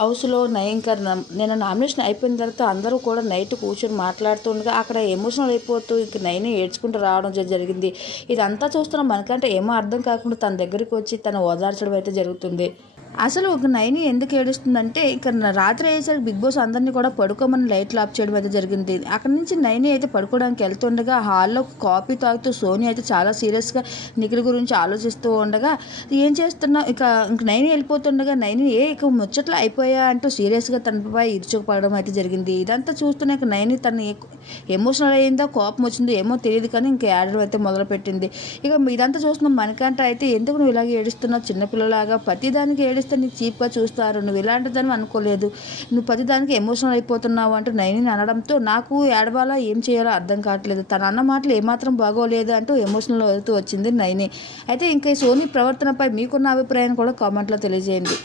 హౌస్‌లో నిన్న నామినేషన్ అయిపోయిన తర్వాత అందరూ కూడా నైట్ కూర్చొని మాట్లాడుతుండగా అక్కడ ఎమోషనల్ అయిపోతూ ఇంక నయని ఏడ్చుకుంటూ రావడం జరిగింది. ఇదంతా చూస్తున్న మనకంటే ఏమో అర్థం కాకుండా తన దగ్గరికి వచ్చి తను ఓదార్చడం అయితే జరుగుతుంది. అసలు ఒక నయని ఎందుకు ఏడుస్తుందంటే ఇక రాత్రి అయ్యేసరికి బిగ్ బాస్ అందరినీ కూడా పడుకోమని లైట్లు ఆఫ్ చేయడం అయితే జరిగింది. అక్కడి నుంచి నయని అయితే పడుకోవడానికి వెళ్తుండగా హాల్లో కాఫీ తాగుతూ సోని అయితే చాలా సీరియస్గా నిఖిల్ గురించి ఆలోచిస్తూ ఉండగా ఏం చేస్తున్నావు ఇంక నయని వెళ్ళిపోతుండగా నయని ఇక ముచ్చట్లు అయిపోయా అంటూ సీరియస్గా తనపై ఇరుచుకుపడడం అయితే జరిగింది. ఇదంతా చూస్తున్న ఇక నయని తను ఎమోషనల్ అయ్యిందో కోపం వచ్చిందో ఏమో తెలియదు కానీ ఇంక ఏడడం అయితే మొదలుపెట్టింది. ఇక ఇదంతా చూస్తున్నాం మనకంట అయితే ఎందుకు నువ్వు ఇలాగే ఏడుస్తున్నావు చిన్నపిల్లలాగా ప్రతిదానికి ఏడిస్తే నీకు చీప్గా చూస్తారు, నువ్వు ఇలాంటిదని అనుకోలేదు, నువ్వు ప్రతిదానికి ఎమోషనల్ అయిపోతున్నావు అంటూ నయనిని అనడంతో నాకు ఏడవాలా ఏం చేయాలో అర్థం కావట్లేదు, తన అన్న మాటలు ఏమాత్రం బాగోలేదు అంటూ ఎమోషనల్ అవుతూ వచ్చింది నయని. అయితే ఇంకా ఈ సోని ప్రవర్తనపై మీకున్న అభిప్రాయాన్ని కూడా కామెంట్లో తెలియజేయండి.